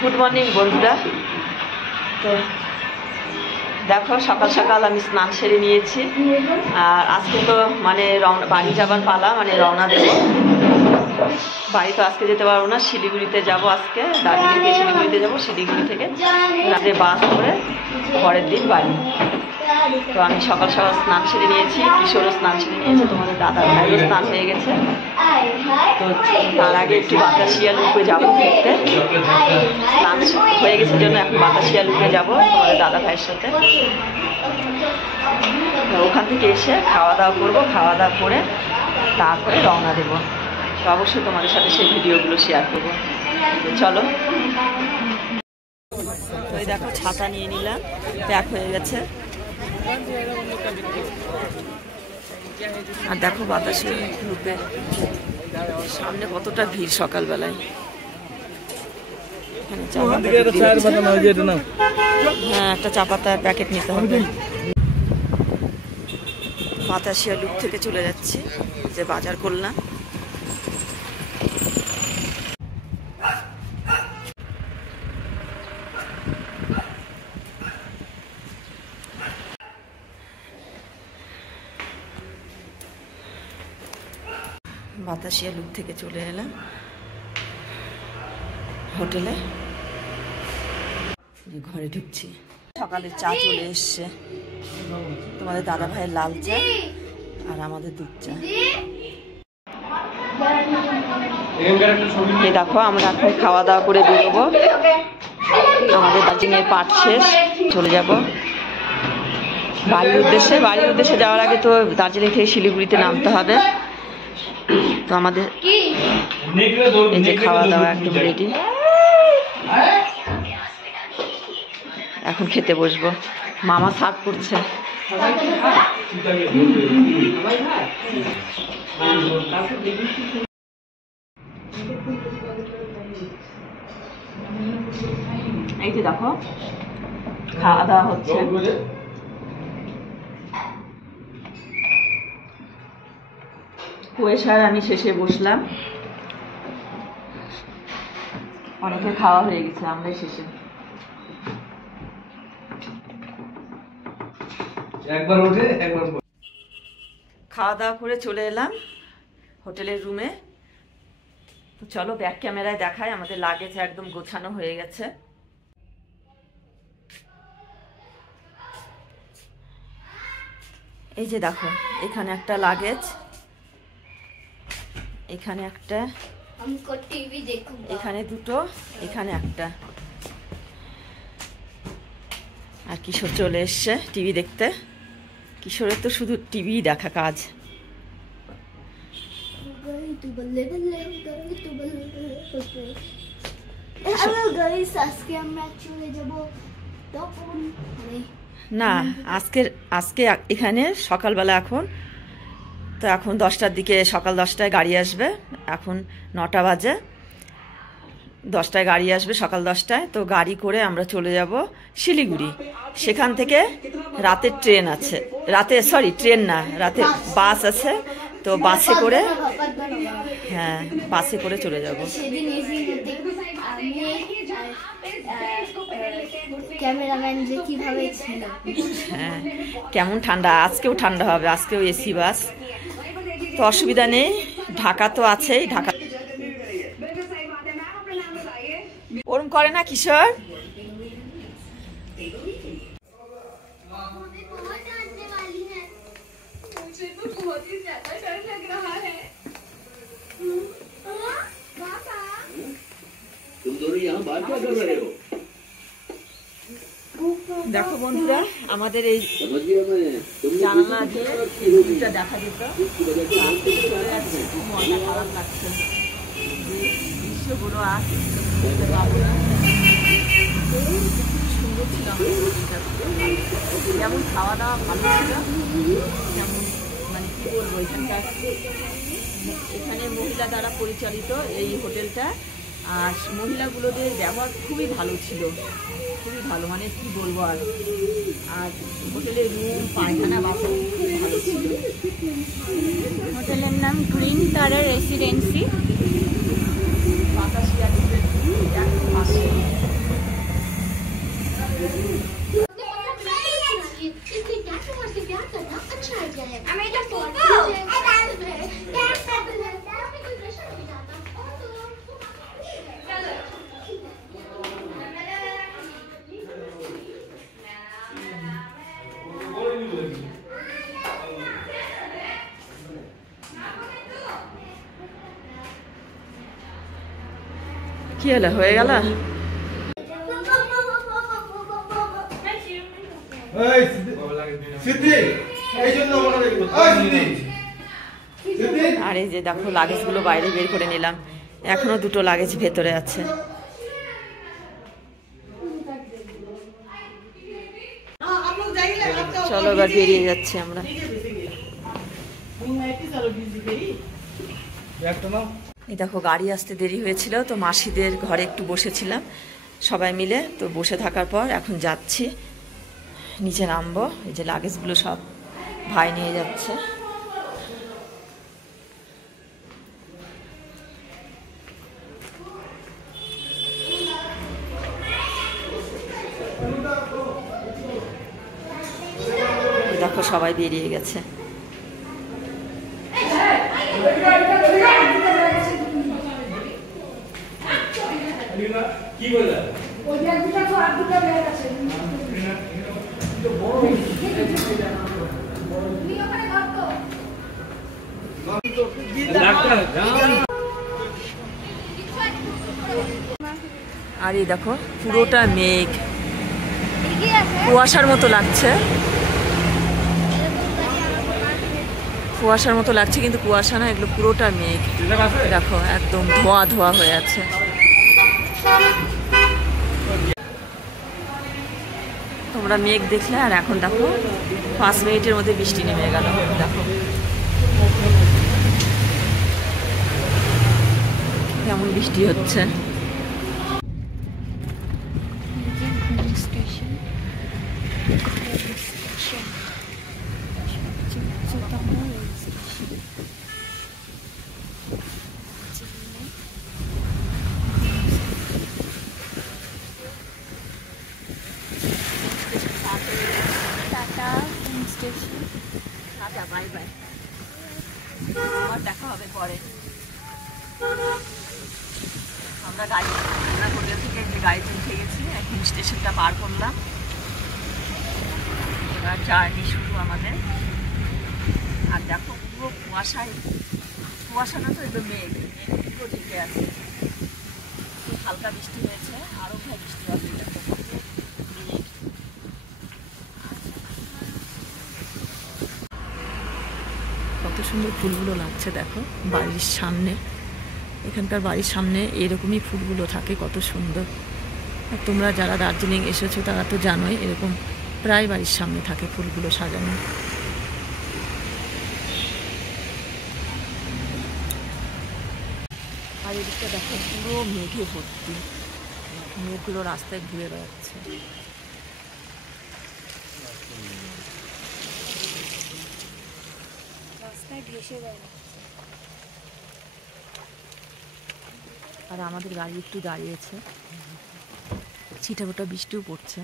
Good morning বন্ধুরা। তো দেখো সকাল সকাল আমি স্নান সেরে নিয়েছি, আর আজকে তো মানে বাড়ি যাবার পালা, মানে রওনা দেবো। বাড়ি তো আজকে যেতে পারবো না, শিলিগুড়িতে যাব। আজকে দার্জিলিং থেকে শিলিগুড়িতে যাবো, শিলিগুড়ি থেকে রাতে বাস করে পরের দিন বাড়ি। তো আমি সকাল সকাল স্নান সেরে নিয়েছি, কিশোরও স্নান সেরে নিয়েছে, তোমাদের দাদার ভাইও স্নান হয়ে গেছে। তো তার আগে একটু বাতাসিয়া লুপে যাবো ঘুরতে। স্নান হয়ে গেছে জন্য এখন বাতাসিয়া লুপে যাবো তোমাদের দাদা ভাইয়ের সাথে। ওখান থেকে এসে খাওয়া দাওয়া করবো, খাওয়া দাওয়া করে তারপরে রওনা দেবো। তো অবশ্যই তোমাদের সাথে সেই ভিডিওগুলো শেয়ার করবো। তো চলো। তো এই দেখো ছাতা নিয়ে নিলাম, প্যাক হয়ে গেছে। আর দেখো বাতাসে লুপে সামনে কতটা ভিড় সকালবেলায়। হ্যাঁ, একটা চা পাতার প্যাকেট নিতে হবে। বাতাসিয়া লুপ থেকে চলে যাচ্ছি, যে বাজার করলাম। বাতাসিয়া লুপ থেকে চলে এলাম হোটেলে, ঘরে ঢুকছি। সকালে চা চলে এসছে, তোমাদের দাদা ভাইয়ের লাল চা আর আমাদের দুধ চা। এই দেখো আমরা এখন খাওয়া দাওয়া করে বেরোবো। আমাদের দার্জিলিংয়ের পাঠ শেষ, চলে যাব বাড়ির উদ্দেশ্যে। বাড়ির উদ্দেশ্যে যাওয়ার আগে তো দার্জিলিং থেকে শিলিগুড়িতে নামতে হবে। তো আমাদের এই যে খাওয়া দাওয়া একদম রেডি, এখন খেতে বসবো। মামা সার্ভ করছে। এই যে দেখো খাওয়া দাওয়া হচ্ছে। কুয়েশার আমি শেষে বসলাম, অনেকের খাওয়া হয়ে গেছে, আমরাই শেষে। খাওয়া দাওয়া করে চলে এলাম হোটেলের রুমে। তো চলো ব্যাক ক্যামেরায় দেখাই, আমাদের লাগেজ একদম গোছানো হয়ে গেছে। এই যে দেখো এখানে একটা লাগেজ, এখানে একটা, এখানে দুটো, এখানে একটা। আর কিশোর চলে এসছে টিভি দেখতে। কিশোরের তো শুধু টিভি দেখা কাজ। না আজকে এখানে সকালবেলা এখন তো এখন 10টার দিকে, সকাল 10টায় গাড়ি আসবে। এখন 9টা বাজে, 10টায় গাড়ি আসবে, সকাল 10টায়। তো গাড়ি করে আমরা চলে যাব শিলিগুড়ি। সেখান থেকে রাতের ট্রেন আছে, ট্রেন না, রাতে বাস আছে। তো বাসে করে, হ্যাঁ বাসে করে চলে যাব। হ্যাঁ কেমন ঠান্ডা, আজকেও ঠান্ডা হবে, আজকেও এসি বাস। তো অসুবিধা নেই, ঢাকা তো আছেই। ঢাকা ওরম করে না কিশোর। দেখো বন্ধুরা, আমাদের এই জানালা দিয়ে শিলিগুড়িটা দেখা যেত। চলে যাচ্ছে, খুব মনটা খারাপ লাগছে। দৃশ্যগুলো আর সুন্দর ছিল। যেমন খাওয়া দাওয়া ভালো ছিল, যেমন মানে কি বলবো, এখানে মহিলা দ্বারা পরিচালিত এই হোটেলটা। আর মহিলাগুলোদের ব্যবহার খুবই ভালো ছিল, খুবই ভালো, মানে কি বলবো আর। আর হোটেলের রুম, পায়খানা, বাথরুম খুব ভালো ছিল। হোটেলের নাম গ্রিন তারা রেসিডেন্সি, বাতাসিয়া লুপের একদম পাশে। কি হলো, হয়ে গেল? আর এই যে দেখো লাগেজগুলো বাইরে বের করে নিলাম, এখনো দুটো লাগেজ ভেতরে আছে। চলো এবার বেরিয়ে যাচ্ছি আমরা। এই দেখো গাড়ি আসতে দেরি হয়েছিল, তো মাসিদের ঘরে একটু বসেছিলাম সবাই মিলে, তো বসে থাকার পর এখন যাচ্ছি নিচে নামবো। এই যে লাগেজগুলো সব ভাই নিয়ে যাচ্ছে। দেখো সবাই বেরিয়ে গেছে। আর এই দেখো পুরোটা মেঘ, কুয়াশার মতো লাগছে, কুয়াশার মতো লাগছে কিন্তু কুয়াশা না, এগুলো পুরোটা মেঘ। দেখো একদম ধোঁয়া ধোঁয়া হয়ে আছে। তোমরা মেঘ দেখলে, আর এখন দেখো 5 মিনিটের মধ্যে বৃষ্টি নেমে গেল। দেখো কেমন বৃষ্টি হচ্ছে। বাই বাই, আমার দেখা হবে পরে। আমরা গাড়ি হোটেল থেকে যে গাড়িতে উঠে গেছি, এখন স্টেশনটা পার করলাম, এবার জার্নি শুরু আমাদের। আর দেখো পুরো কুয়াশায়, কুয়াশা না তো একদম মেঘ, মেঘ পুরো ঢেকে আছে। হালকা বৃষ্টি হয়েছে, আরও ভাই বৃষ্টি হবে। কত সুন্দর ফুলগুলো লাগছে দেখো বাড়ির সামনে, এখানকার বাড়ির সামনে এরকমই ফুলগুলো থাকে, কত সুন্দর। আর তোমরা যারা দার্জিলিং এসেছো তারা তো জানোই, এরকম প্রায় বাড়ির সামনে থাকে ফুলগুলো সাজানো। আর এদিকটা দেখো পুরো মেঘে ভর্তি, মেঘগুলো রাস্তায় ঘুরে বেড়াচ্ছে। আর আমাদের গাড়ি একটু দাঁড়িয়েছে, ছিটাফোটা বৃষ্টিও পড়ছে।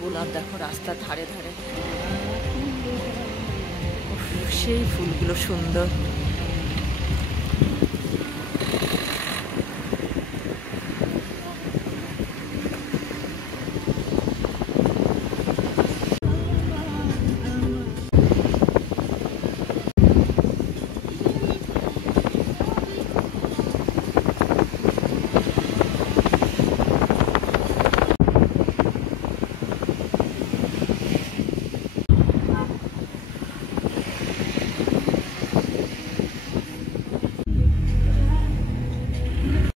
গোলাপ দেখো রাস্তার ধারে ধারে, সেই ফুলগুলো সুন্দর।